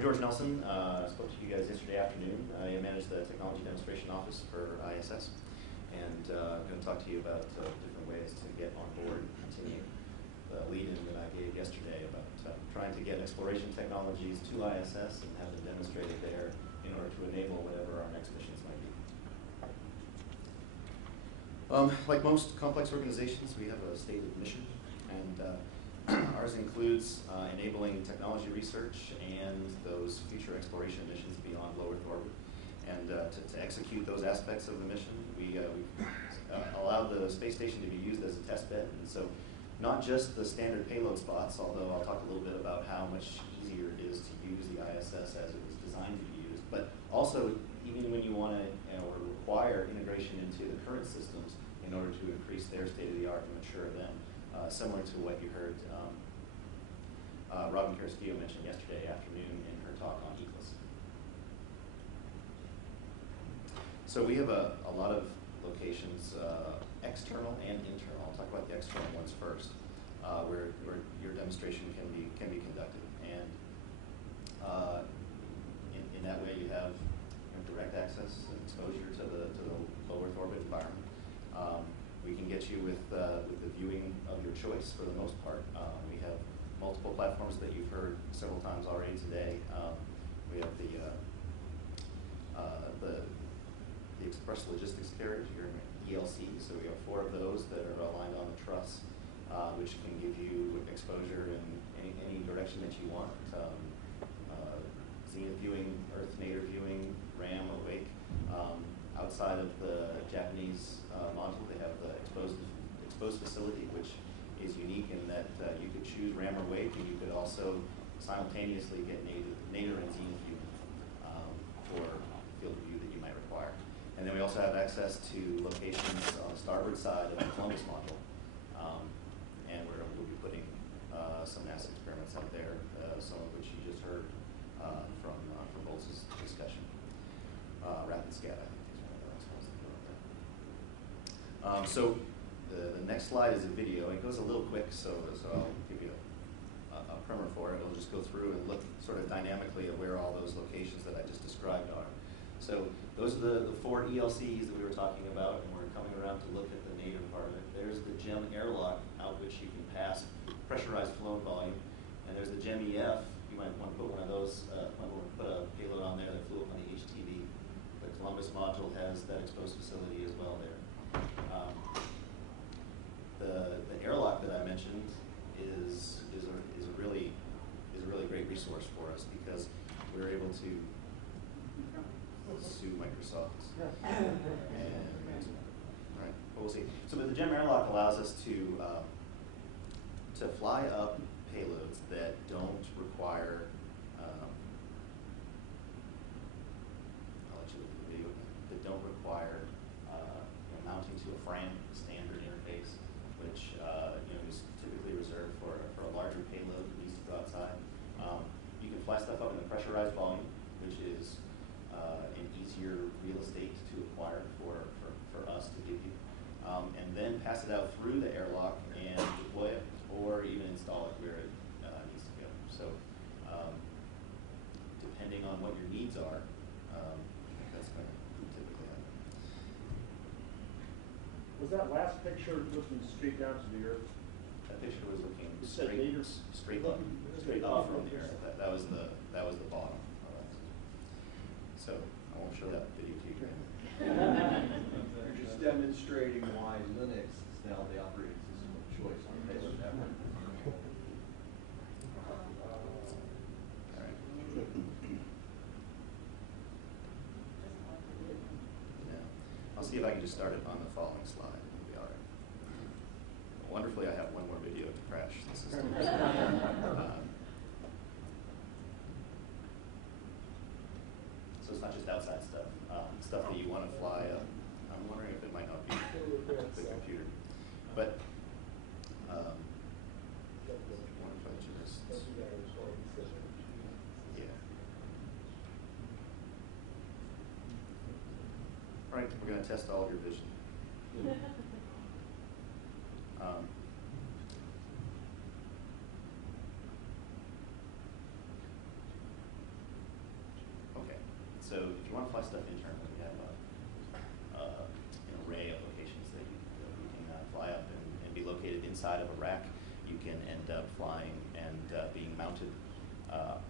I'm George Nelson. I spoke to you guys yesterday afternoon. I manage the Technology Demonstration Office for ISS. And I'm going to talk to you about different ways to get on board and continue the lead-in that I gave yesterday about trying to get exploration technologies to ISS and have them demonstrated there in order to enable whatever our next missions might be. Like most complex organizations, we have a stated mission, and ours includes enabling technology research and those future exploration missions beyond low Earth orbit. And to execute those aspects of the mission, we allowed the space station to be used as a test bed. And so not just the standard payload spots, although I'll talk a little bit about how much easier it is to use the ISS as it was designed to be used, but also even when you want to or require integration into the current systems in order to increase their state-of-the-art and mature them, similar to what you heard Robin Carrasquillo mention yesterday afternoon in her talk on ECLSS. So we have a lot of locations, external and internal. I'll talk about the external ones first, where your demonstration can be conducted. And in that way, you have direct access and exposure to the low Earth orbit environment. We can get you with the viewing of your choice for the most part. We have multiple platforms that you've heard several times already today. We have the Express Logistics Carriage, your ELC. So we have 4 of those that are aligned on the truss, which can give you exposure in any direction that you want. Zenith viewing, Earth nadir viewing, RAM or Wake. Outside of the Japanese module, they have the exposed facility, which is unique in that you could choose RAM or Wake, and you could also simultaneously get nadir and Zenith viewing for field of view that you might require. And then we also have access to locations on the starboard side of the Columbus module, and we'll be putting some NASA experiments out there, some of which you just heard from Boltz's discussion. Rapid scat, I think, is one of the last ones that go up there. So the next slide is a video. It goes a little quick, so I'll give you a primer for it. We'll just go through and look sort of dynamically at where all those locations that I just described are. So those are the 4 ELCs that we were talking about, and we're coming around to look at the nadir part of it. There's the GEM airlock, out which you can pass pressurized flown volume, and there's the GEM EF. You might want to put one of those, put a payload on there that flew up on the HTV. The Columbus module has that exposed facility as well there. The airlock that I mentioned is a really great resource for us because we're able to sue Microsoft. And right, we'll see. So the GEM airlock allows us to fly up payloads that don't require. I'll let you look at the video. That don't require mounting to a FRAM standard interface, which is typically reserved for a larger payload that needs to go outside. You can fly stuff up in the pressurized volume, which is an easier real estate to acquire for us to give you, and then pass it out through the airlock and deploy it, or even install it where it needs to go. So depending on what your needs are, that's going to typically happen. Was that last picture looking straight down to the Earth? That picture was looking straight up from the Earth. That was the bottom. So I won't show that video to you again. You're just demonstrating why Linux is now the operating system of choice on the payload network. All right. Now, I'll see if I can just start it on the following slide. It'll be all right. Wonderfully, I have one more video to crash the system. So it's not just outside stuff, stuff that you want to fly up. I'm wondering if it might not be the computer. But what if I just, yeah. All right, we're going to test all of your vision. So if you want to fly stuff internally, we have an array of locations that you can fly up and be located inside of a rack. You can end up flying and being mounted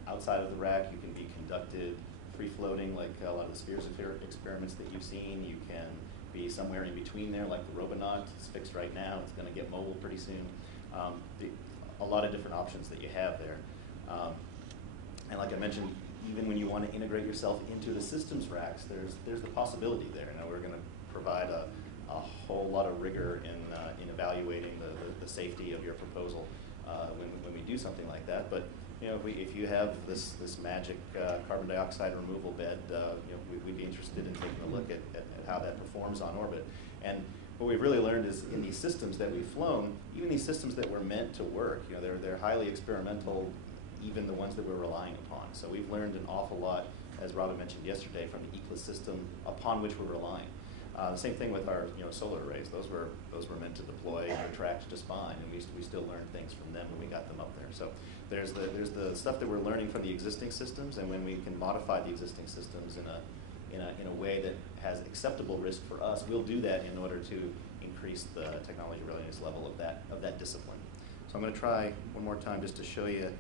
outside of the rack. You can be conducted free-floating, like a lot of the spheres experiments that you've seen. You can be somewhere in between there, like the Robonaut. It's fixed right now. It's going to get mobile pretty soon. A lot of different options that you have there. And like I mentioned, even when you want to integrate yourself into the systems racks, there's the possibility there. Now we're going to provide a whole lot of rigor in evaluating the safety of your proposal when we do something like that. But you know, if you have this magic carbon dioxide removal bed, we'd be interested in taking a look at how that performs on orbit. And what we've really learned is in these systems that we've flown, even these systems that were meant to work, you know, they're highly experimental, even the ones that we're relying upon. So we've learned an awful lot, as Robin mentioned yesterday, from the ECLSS system upon which we're relying. The same thing with our solar arrays. Those were meant to deploy and tracked just fine, and we still learned things from them when we got them up there. So there's the stuff that we're learning from the existing systems, and when we can modify the existing systems in a way that has acceptable risk for us, we'll do that in order to increase the technology readiness level of that discipline. So I'm going to try one more time just to show you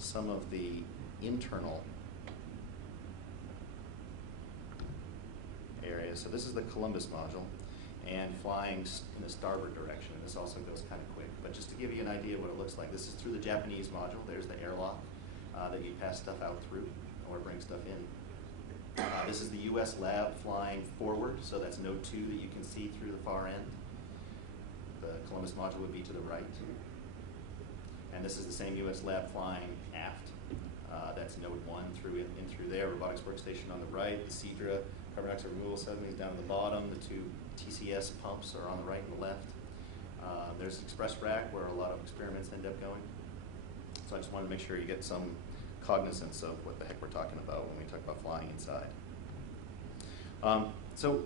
some of the internal areas. So this is the Columbus module, and flying in the starboard direction. And this also goes kind of quick, but just to give you an idea of what it looks like, this is through the Japanese module. There's the airlock that you pass stuff out through or bring stuff in. This is the U.S. lab flying forward, so that's node 2 that you can see through the far end. The Columbus module would be to the right. And this is the same U.S. lab flying aft. That's node 1 through there. Robotics workstation on the right. The Seadra carbon dioxide removal settings down at the bottom. The 2 TCS pumps are on the right and the left. There's Express Rack where a lot of experiments end up going. So I just wanted to make sure you get some cognizance of what the heck we're talking about when we talk about flying inside. So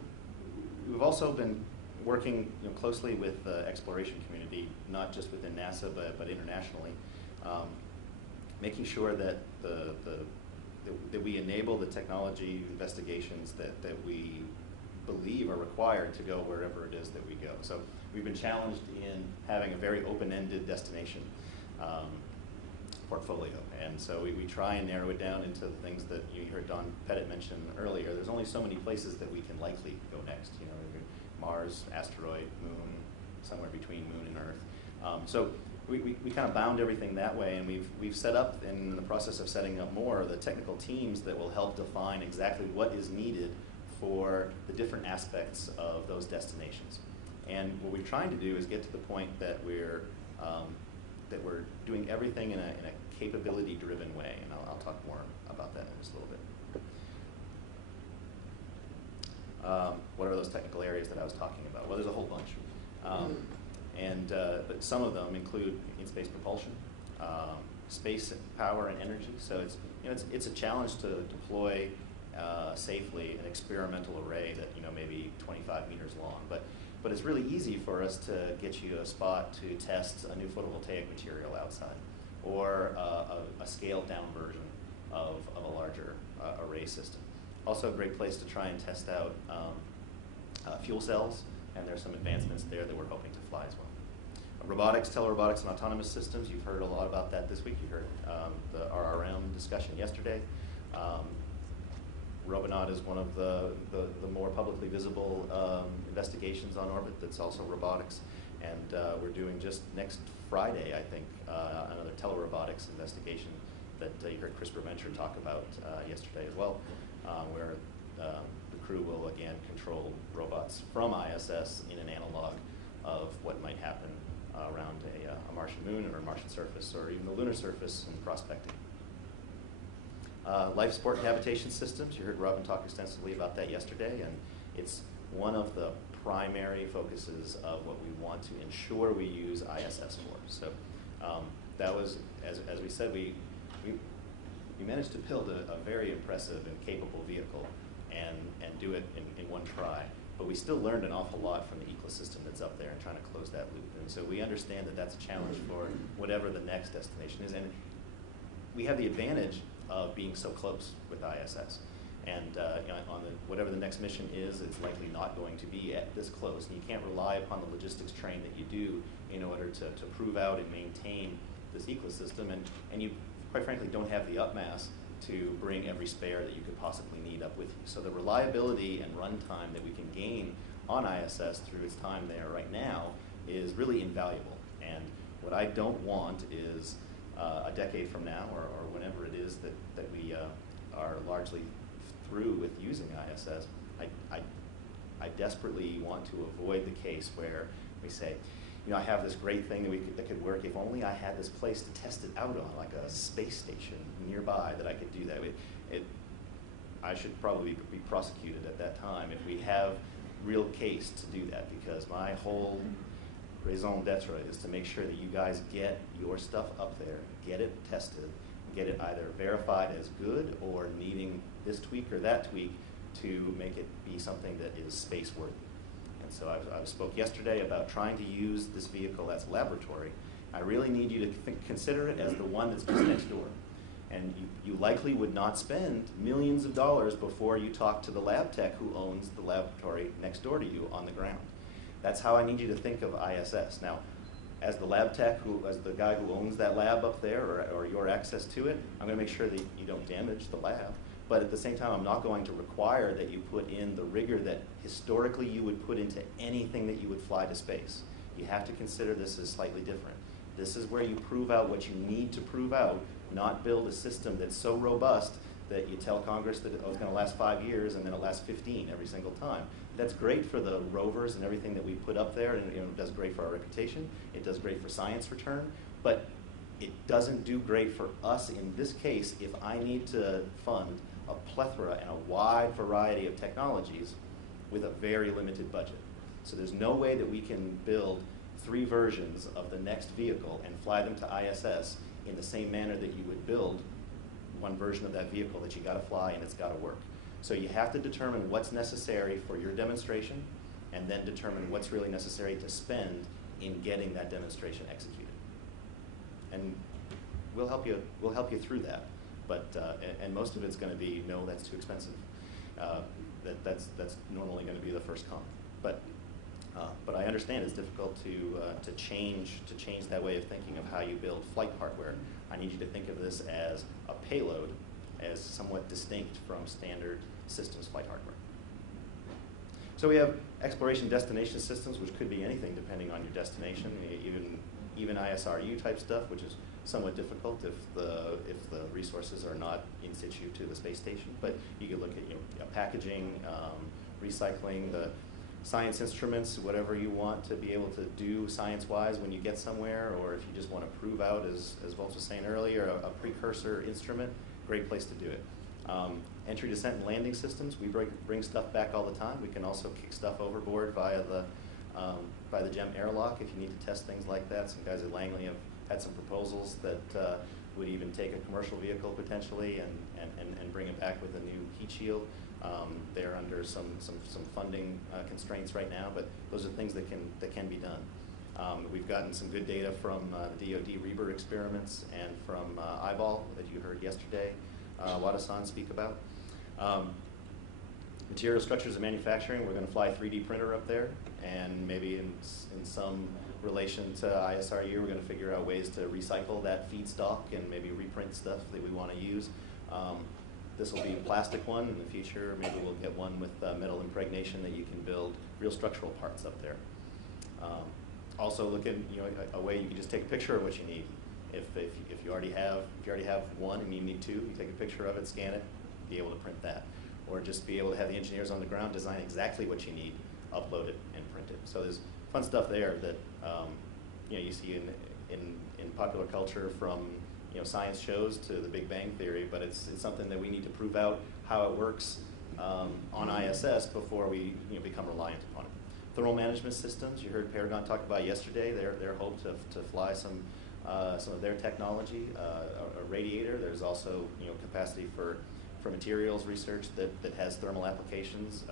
we've also been working closely with the exploration community, not just within NASA, but internationally, making sure that that we enable the technology investigations that we believe are required to go wherever it is that we go. So we've been challenged in having a very open-ended destination portfolio. And so we try and narrow it down into the things that you heard Don Pettit mention earlier. There's only so many places that we can likely go next. Mars, asteroid, moon, somewhere between moon and Earth. So we kind of bound everything that way, and we've set up, in the process of setting up more, the technical teams that will help define exactly what is needed for the different aspects of those destinations. And what we're trying to do is get to the point that we're doing everything in a capability-driven way, and I'll talk more about that in just a little bit. What are those technical areas that I was talking about? Well, there's a whole bunch. But some of them include in-space propulsion, space power and energy. So it's a challenge to deploy safely an experimental array that maybe 25 meters long. But it's really easy for us to get you a spot to test a new photovoltaic material outside, or a scaled down version of a larger array system. Also a great place to try and test out fuel cells, and there's some advancements there that we're hoping to fly as well. Robotics, telerobotics, and autonomous systems. You've heard a lot about that this week. You heard the RRM discussion yesterday. Robonaut is one of the more publicly visible investigations on orbit that's also robotics. And we're doing just next Friday, I think, another telerobotics investigation that you heard Chris Venture talk about yesterday as well, where the crew will again control robots from ISS in an analog of what might happen around a Martian moon or a Martian surface, or even the lunar surface in prospecting. Life support and habitation systems. You heard Robin talk extensively about that yesterday, and it's one of the primary focuses of what we want to ensure we use ISS for. So that was, as we said, we managed to build a very impressive and capable vehicle and do it in one try. But we still learned an awful lot from the ECLSS system that's up there and trying to close that loop. And so we understand that that's a challenge for whatever the next destination is. And we have the advantage of being so close with ISS. And on whatever the next mission is, it's likely not going to be at this close. And you can't rely upon the logistics train that you do in order to prove out and maintain this ecosystem. And you, quite frankly, don't have the upmass to bring every spare that you could possibly need up with you. So the reliability and runtime that we can gain on ISS through its time there right now is really invaluable. And what I don't want is a decade from now, or whenever it is that we are largely through with using ISS, I desperately want to avoid the case where we say, I have this great thing that could work. If only I had this place to test it out on, like a space station nearby that I could do that. I should probably be prosecuted at that time if we have real case to do that, because my whole raison d'etre is to make sure that you guys get your stuff up there, get it tested, get it either verified as good or needing this tweak or that tweak to make it be something that is space worthy. And so I spoke yesterday about trying to use this vehicle as a laboratory. I really need you to consider it as the one that's just next door. And you likely would not spend millions of dollars before you talk to the lab tech who owns the laboratory next door to you on the ground. That's how I need you to think of ISS. Now, as the lab tech, as the guy who owns that lab up there, or your access to it, I'm going to make sure that you don't damage the lab. But at the same time, I'm not going to require that you put in the rigor that historically you would put into anything that you would fly to space. You have to consider this as slightly different. This is where you prove out what you need to prove out, not build a system that's so robust that you tell Congress that it's going to last 5 years and then it lasts 15 every single time. That's great for the rovers and everything that we put up there, and it does great for our reputation. It does great for science return, but it doesn't do great for us in this case if I need to fund a plethora and a wide variety of technologies with a very limited budget. So there's no way that we can build 3 versions of the next vehicle and fly them to ISS in the same manner that you would build one version of that vehicle that you got to fly and it's got to work. So you have to determine what's necessary for your demonstration, and then determine what's really necessary to spend in getting that demonstration executed. And we'll help you through that. But and most of it's going to be, no, that's too expensive. That's normally going to be the first comment. But I understand it's difficult to change that way of thinking of how you build flight hardware. I need you to think of this as a payload, as somewhat distinct from standard systems flight hardware. So we have exploration destination systems, which could be anything depending on your destination, even ISRU type stuff, which is somewhat difficult if the resources are not in situ to the space station. But you could look at packaging, recycling, the science instruments, whatever you want to be able to do science-wise when you get somewhere, or if you just want to prove out, as Volz was saying earlier, a precursor instrument, great place to do it. Entry, descent, and landing systems, we bring stuff back all the time. We can also kick stuff overboard via the GEM airlock if you need to test things like that. Some guys at Langley have had some proposals that would even take a commercial vehicle potentially and bring it back with a new heat shield. They're under some funding constraints right now, but those are things that can be done. We've gotten some good data from the DoD Reber experiments and from Eyeball that you heard yesterday Wada-san speak about. Material structures and manufacturing, we're going to fly a 3D printer up there, and maybe in some relation to ISRU, we're going to figure out ways to recycle that feedstock and maybe reprint stuff that we want to use. This will be a plastic one in the future. Maybe we'll get one with metal impregnation that you can build real structural parts up there. Also, look at a way you can just take a picture of what you need. If you already have one and you need 2, you take a picture of it, scan it, be able to print that, or just be able to have the engineers on the ground design exactly what you need, upload it, and print it. So there's fun stuff there that you see in popular culture, from science shows to the Big Bang Theory, but it's something that we need to prove out how it works on ISS before we become reliant upon it. Thermal management systems, you heard Paragon talk about yesterday, their hope to fly some of their technology, a radiator. There's also capacity for materials research that has thermal applications,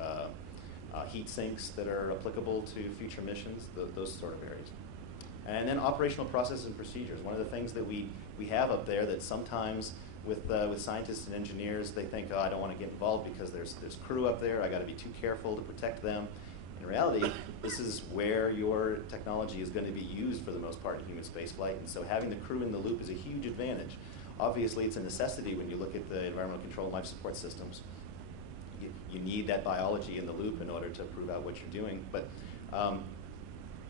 heat sinks that are applicable to future missions, those sort of areas. And then operational processes and procedures. One of the things that we have up there that sometimes with scientists and engineers, they think, oh, I don't want to get involved because there's crew up there. I got to be too careful to protect them. In reality, this is where your technology is going to be used for the most part in human spaceflight, and so having the crew in the loop is a huge advantage. Obviously, it's a necessity when you look at the environmental control and life support systems. You need that biology in the loop in order to prove out what you're doing. But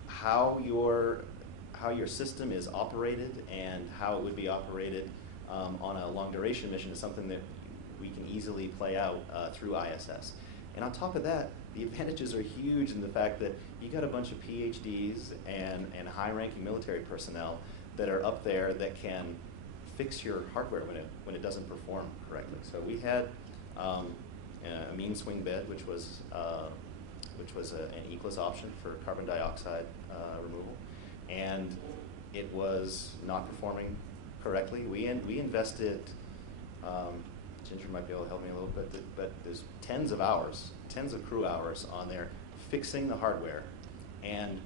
how your system is operated and how it would be operated on a long duration mission is something that we can easily play out through ISS. And on top of that, the advantages are huge in the fact that you got a bunch of PhDs and high-ranking military personnel that are up there that can fix your hardware when it doesn't perform correctly. So we had a mean swing bed, which was an E-class option for carbon dioxide removal, and it was not performing correctly. We invested. Ginger might be able to help me a little bit, but there's tens of crew hours on there fixing the hardware, and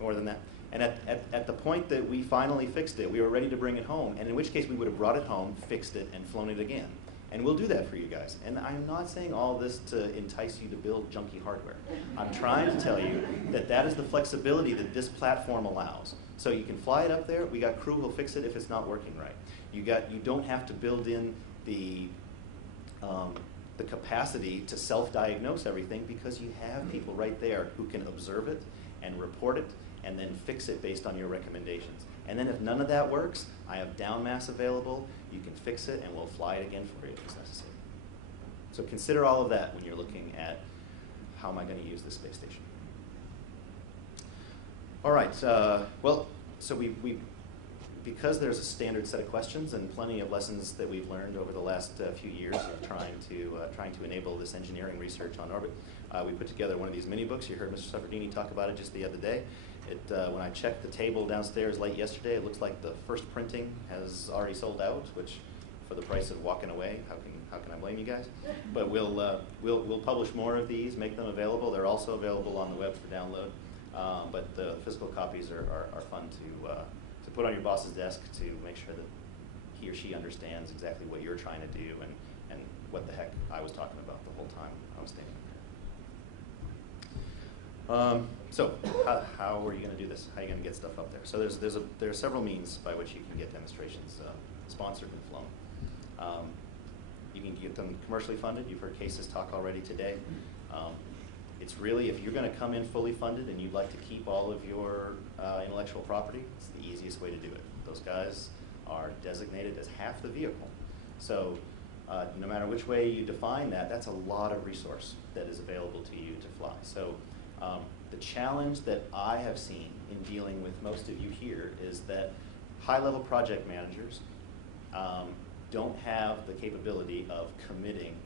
more than that. And at the point that we finally fixed it, we were ready to bring it home, and in which case we would have brought it home, fixed it, and flown it again. And we'll do that for you guys. And I'm not saying all this to entice you to build junky hardware. I'm trying to tell you that that is the flexibility that this platform allows. So you can fly it up there. We got crew who'll fix it if it's not working right. You don't have to build in the capacity to self-diagnose everything, because you have people right there who can observe it and report it and then fix it based on your recommendations. And then if none of that works, I have down mass available. You can fix it and we'll fly it again for you if it's necessary. So consider all of that when you're looking at how am I going to use this space station. All right, well, so because there's a standard set of questions and plenty of lessons that we've learned over the last few years of trying to enable this engineering research on orbit, we put together one of these mini books. You heard Mr. ISSRDC talk about it just the other day. When I checked the table downstairs late yesterday, it looks like the first printing has already sold out, which for the price of walking away, how can I blame you guys? But we'll publish more of these, make them available. They're also available on the web for download. But the physical copies are fun to put on your boss's desk to make sure that he or she understands exactly what you're trying to do and what the heck I was talking about the whole time I was standing there. So how are you going to do this? How are you going to get stuff up there? So there are several means by which you can get demonstrations sponsored and flown. You can get them commercially funded. You've heard Cases talk already today. It's really, if you're going to come in fully funded and you'd like to keep all of your intellectual property, it's the easiest way to do it. Those guys are designated as half the vehicle. So no matter which way you define that, that's a lot of resource that is available to you to fly. So the challenge that I have seen in dealing with most of you here is that high-level project managers don't have the capability of committing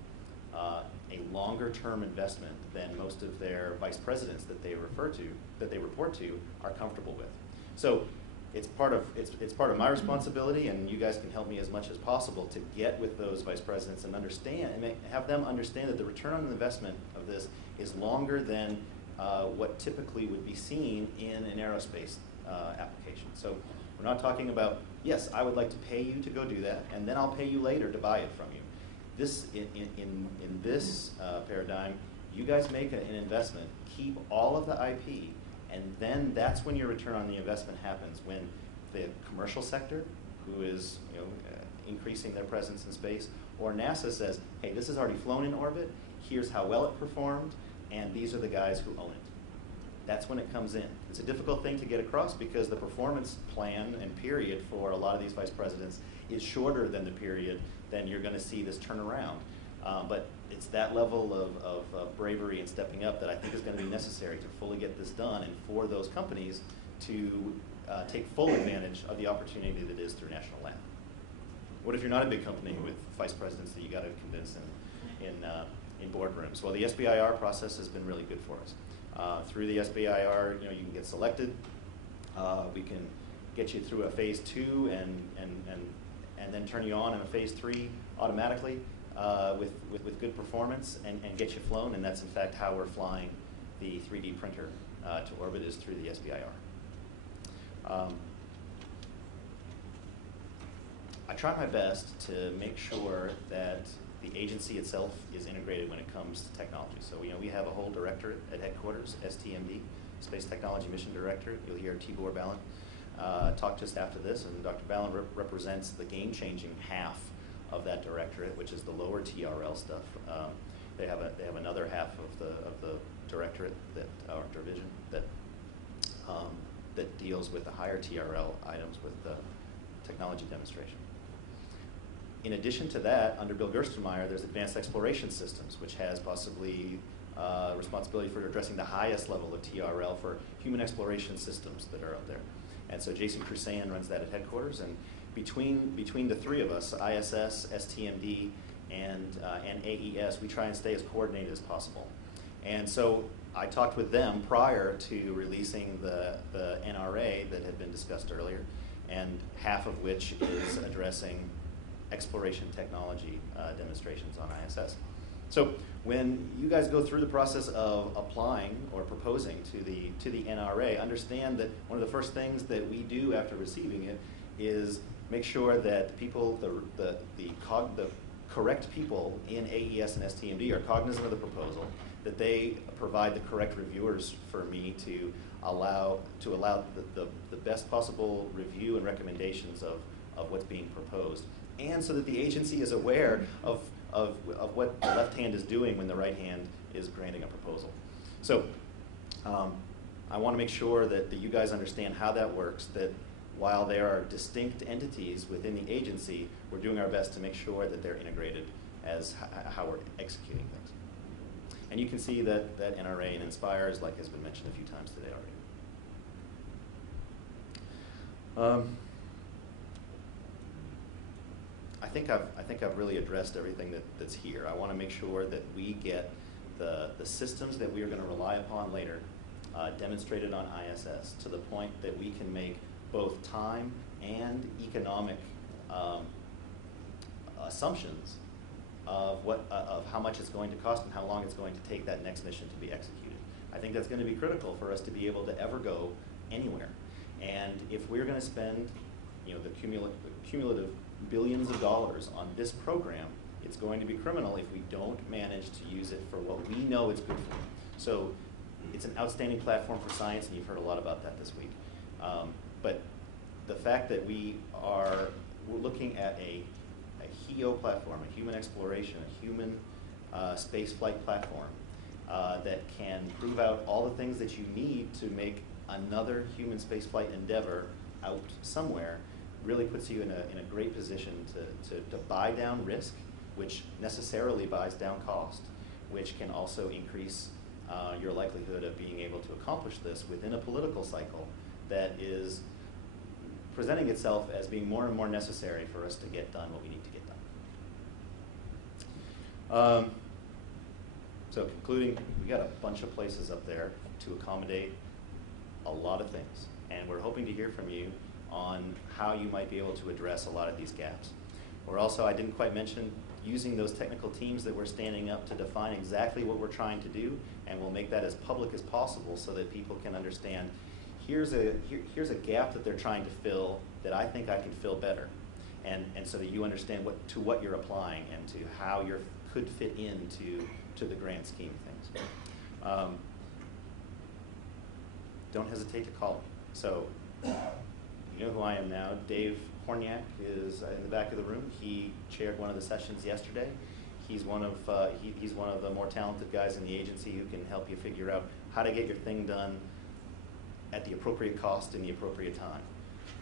a longer-term investment than most of their vice presidents that they report to are comfortable with. So it's part of my responsibility, and you guys can help me as much as possible to get with those vice presidents and understand and have them understand that the return on investment of this is longer than what typically would be seen in an aerospace application. So we're not talking about, yes, I would like to pay you to go do that, and then I'll pay you later to buy it from you. This, in this paradigm, you guys make an investment, keep all of the IP, and then that's when your return on the investment happens, when the commercial sector, who is increasing their presence in space, or NASA says, hey, this has already flown in orbit, here's how well it performed, and these are the guys who own it. That's when it comes in. It's a difficult thing to get across because the performance plan and period for a lot of these vice presidents is shorter than the period then you're going to see this turnaround. But it's that level of bravery and stepping up that I think is going to be necessary to fully get this done and for those companies to take full advantage of the opportunity that is through National Lab. What if you're not a big company with vice presidents that you got to convince in boardrooms? Well, the SBIR process has been really good for us. Through the SBIR, you can get selected. We can get you through a phase 2 and then turn you on in a phase 3 automatically with good performance and get you flown. And that's in fact how we're flying the 3D printer to orbit, is through the SBIR. I try my best to make sure that the agency itself is integrated when it comes to technology. So we have a whole directorate at headquarters, STMD, Space Technology Mission Directorate. You'll hear Tibor Ballin talk just after this, and Dr. Ballin represents the game-changing half of that directorate, which is the lower TRL stuff. They have another half of the directorate or division that deals with the higher TRL items with the technology demonstration. In addition to that, under Bill Gerstenmaier, there's Advanced Exploration Systems, which has possibly responsibility for addressing the highest level of TRL for human exploration systems that are out there. And so Jason Crusayan runs that at headquarters, and between the three of us, ISS, STMD, and AES, we try and stay as coordinated as possible. And so I talked with them prior to releasing the NRA that had been discussed earlier, and half of which is addressing exploration technology demonstrations on ISS. So when you guys go through the process of applying or proposing to the NRA, understand that one of the first things that we do after receiving it is make sure that people, the correct people in AES and STMD are cognizant of the proposal, that they provide the correct reviewers for me to allow the best possible review and recommendations of what's being proposed, and so that the agency is aware of what the left hand is doing when the right hand is granting a proposal. So I want to make sure that you guys understand how that works, that while there are distinct entities within the agency, we're doing our best to make sure that they're integrated as how we're executing things. And you can see that NRA and Inspires, like has been mentioned a few times today already. I think I've really addressed everything that's here. I want to make sure that we get the systems that we are going to rely upon later demonstrated on ISS to the point that we can make both time and economic assumptions of how much it's going to cost and how long it's going to take that next mission to be executed. I think that's going to be critical for us to be able to ever go anywhere. And if we're going to spend, the cumulative billions of dollars on this program, it's going to be criminal if we don't manage to use it for what we know it's good for. So it's an outstanding platform for science, and you've heard a lot about that this week. But the fact that we're looking at a HEO platform, a human exploration, a human space flight platform that can prove out all the things that you need to make another human space flight endeavor out somewhere really puts you in a great position to buy down risk, which necessarily buys down cost, which can also increase your likelihood of being able to accomplish this within a political cycle that is presenting itself as being more and more necessary for us to get done what we need to get done. So concluding, we got a bunch of places up there to accommodate a lot of things, and we're hoping to hear from you on how you might be able to address a lot of these gaps. We're also, I didn't quite mention, using those technical teams that we're standing up to define exactly what we're trying to do, and we'll make that as public as possible so that people can understand here's a gap that they're trying to fill that I think I can fill better, and so that you understand what you're applying and to how you could fit into the grand scheme of things. Don't hesitate to call me. So you know who I am now. Dave Horniak is in the back of the room. He chaired one of the sessions yesterday. He's one of the more talented guys in the agency who can help you figure out how to get your thing done at the appropriate cost in the appropriate time.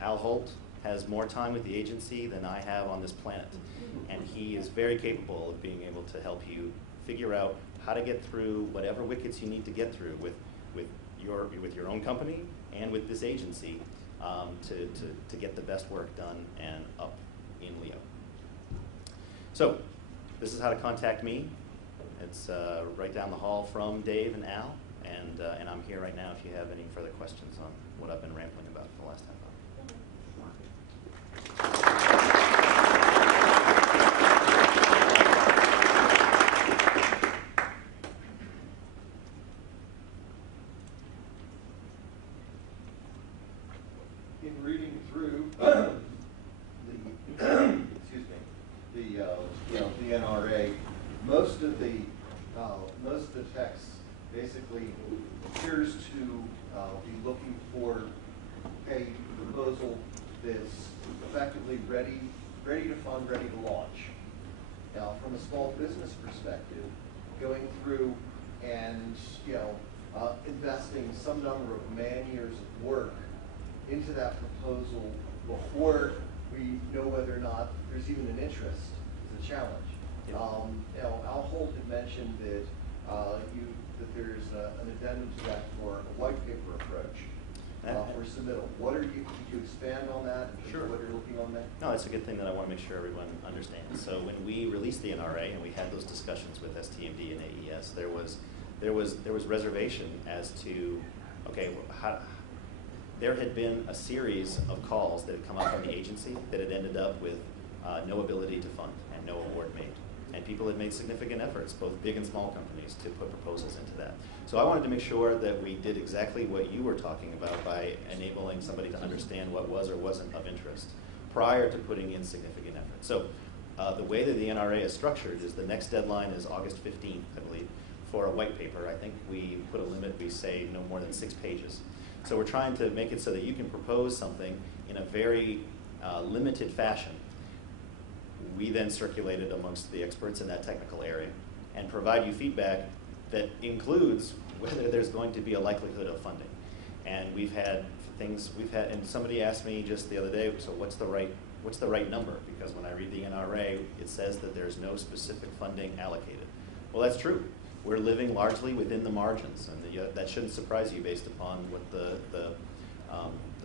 Al Holt has more time with the agency than I have on this planet, and he is very capable of being able to help you figure out how to get through whatever wickets you need to get through with your own company and with this agency to get the best work done and up in Leo. So this is how to contact me. It's right down the hall from Dave and Al, and I'm here right now if you have any further questions on what I've been rambling about for the last half hour. In reading through the basically appears to be looking for a proposal that's effectively ready to fund, ready to launch. Now, from a small business perspective, going through and investing some number of man-years of work into that proposal before we know whether or not there's even an interest is a challenge. Yeah. Al Holt had mentioned that that there's an addendum to that for a white paper approach for submittal. Could you expand on that? Sure. What you're looking on that? No, it's a good thing that I want to make sure everyone understands. So when we released the NRA and we had those discussions with STMD and AES, there was reservation as to, okay, there had been a series of calls that had come up from the agency that had ended up with no ability to fund and no award made. And people had made significant efforts, both big and small companies, to put proposals into that. So I wanted to make sure that we did exactly what you were talking about by enabling somebody to understand what was or wasn't of interest prior to putting in significant effort. So the way that the NRA is structured is the next deadline is August 15th, I believe, for a white paper. I think we put a limit, we say no more than 6 pages. So we're trying to make it so that you can propose something in a very limited fashion. We then circulate it amongst the experts in that technical area and provide you feedback that includes whether there's going to be a likelihood of funding. And and somebody asked me just the other day, so what's the right number? Because when I read the NRA, it says that there's no specific funding allocated. Well, that's true. We're living largely within the margins, and that shouldn't surprise you based upon what the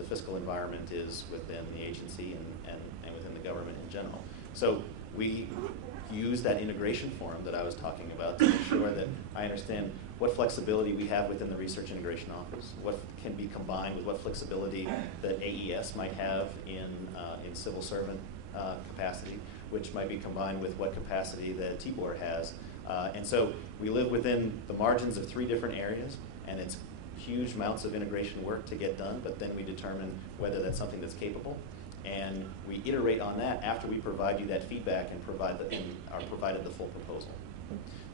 fiscal environment is within the agency and within the government in general. So we use that integration forum that I was talking about to make sure that I understand what flexibility we have within the Research Integration Office, what can be combined with what flexibility that AES might have in civil servant capacity, which might be combined with what capacity that TBOR has. And so we live within the margins of 3 different areas, and it's huge amounts of integration work to get done, but then we determine whether that's something that's capable. And we iterate on that after we provide you that feedback and are provided the full proposal.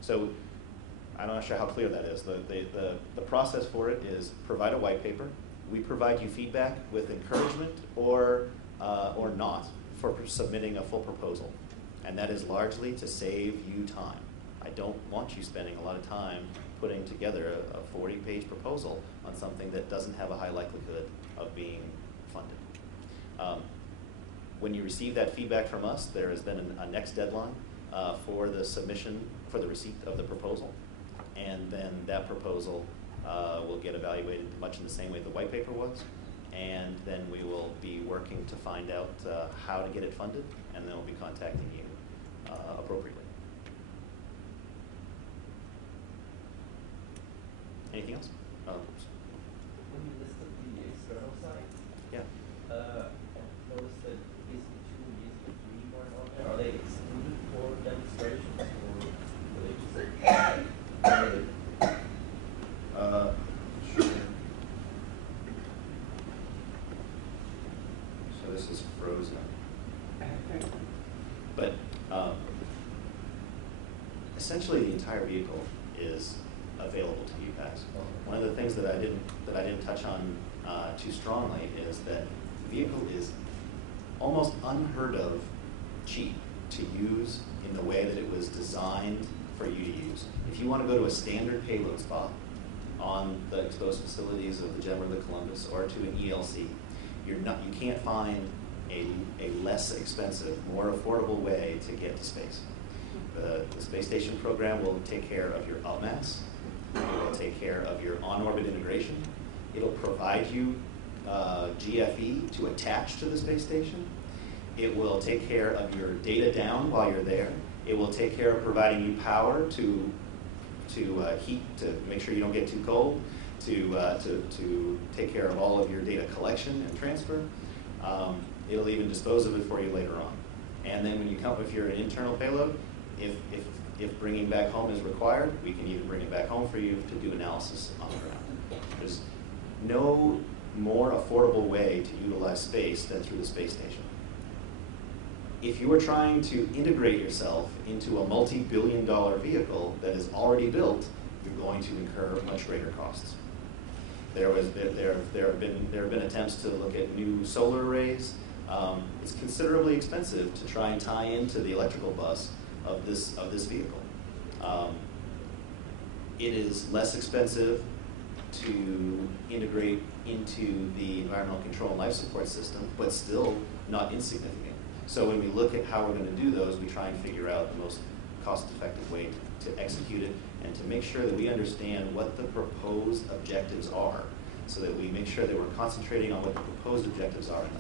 So I'm not sure how clear that is. The process for it is provide a white paper. We provide you feedback with encouragement or not for submitting a full proposal. And that is largely to save you time. I don't want you spending a lot of time putting together a 40-page proposal on something that doesn't have a high likelihood of being funded. When you receive that feedback from us, there is then a next deadline for the submission, for the receipt of the proposal. And then that proposal will get evaluated much in the same way the white paper was. And then we will be working to find out how to get it funded, and then we'll be contacting you appropriately. Anything else? When you listed the external side, Yeah. I noticed that ESP2 and ESP3 weren't on there. Are they excluded for demonstrations, or were they just Sure. So this is frozen. But essentially, the entire vehicle is available to you guys. One of the things that I didn't touch on too strongly is that the vehicle is almost unheard of cheap to use in the way that it was designed for you to use. If you want to go to a standard payload spot on the exposed facilities of the Gem or the Columbus or to an ELC, you can't find a less expensive, more affordable way to get to space. The space station program will take care of your upmass. It will take care of your on-orbit integration. It'll provide you GFE to attach to the space station. It will take care of your data down while you're there. It will take care of providing you power to heat, to make sure you don't get too cold, to take care of all of your data collection and transfer. It'll even dispose of it for you later on. And then when you come, if you're an internal payload, if bringing back home is required, we can even bring it back home for you to do analysis on the ground. There's no more affordable way to utilize space than through the space station. If you are trying to integrate yourself into a multi-billion-dollar vehicle that is already built, you're going to incur much greater costs. There have been attempts to look at new solar arrays. It's considerably expensive to try and tie into the electrical bus of this vehicle. It is less expensive to integrate into the environmental control and life support system, but still not insignificant. So when we look at how we're going to do those, we try and figure out the most cost-effective way to execute it and to make sure that we understand what the proposed objectives are, so that we make sure that we're concentrating on what the proposed objectives are and